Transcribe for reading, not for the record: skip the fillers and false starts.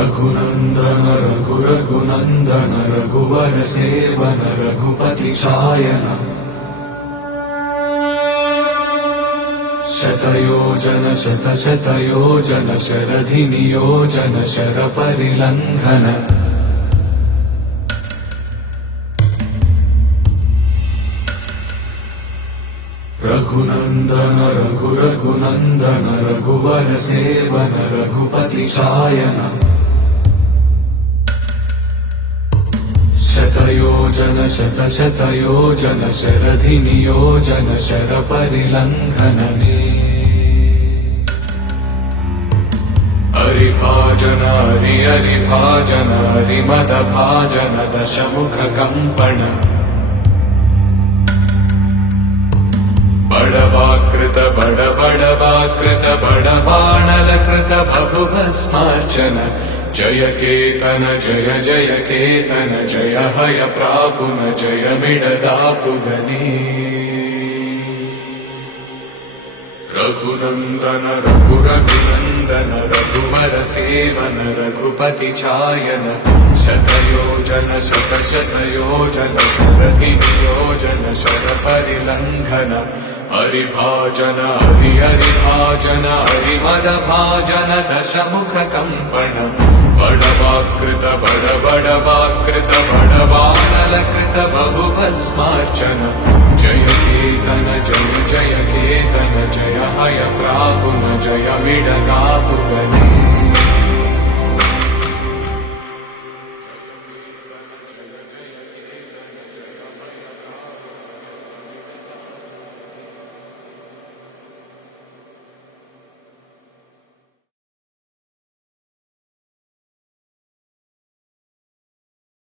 रघुनन्दन रघुनन्दन रघुवर seven Raghupati चायन शतयोजन शतशतयोजन शरधि नियोजन शरपरिलङ्घन रघुनन्दन रघुनन्दन रघुवर seven Raghupati चायन शतयोजन शतशतयोजन शरधि नियोजन शरपरिलङ्घनने हरिभाजन हरिभाजन हरिमदभाजन दशमुख कंपन बड़वाकृत बड़वाकृत बड़बाणलकृत बहुभस्मार्चन जय केतन जय जय केतन जय हय प्रापुन जय मिडदापुगने रघुनन्दन रघुनन्दन रघुवर सेवन रघुपति चायन शतयोजन शतशतयोजन शरधि नियोजन शरपरिलङ्घन हरिभाजन हरिभाजन हरिमदभाजन दशमुख कंपन बड़वाकृत बड़वाकृत बड़बाणलकृत बहुभस्मार्चन जय केतन जय जय केतन जय हय प्रापुन जय मिडदापुगने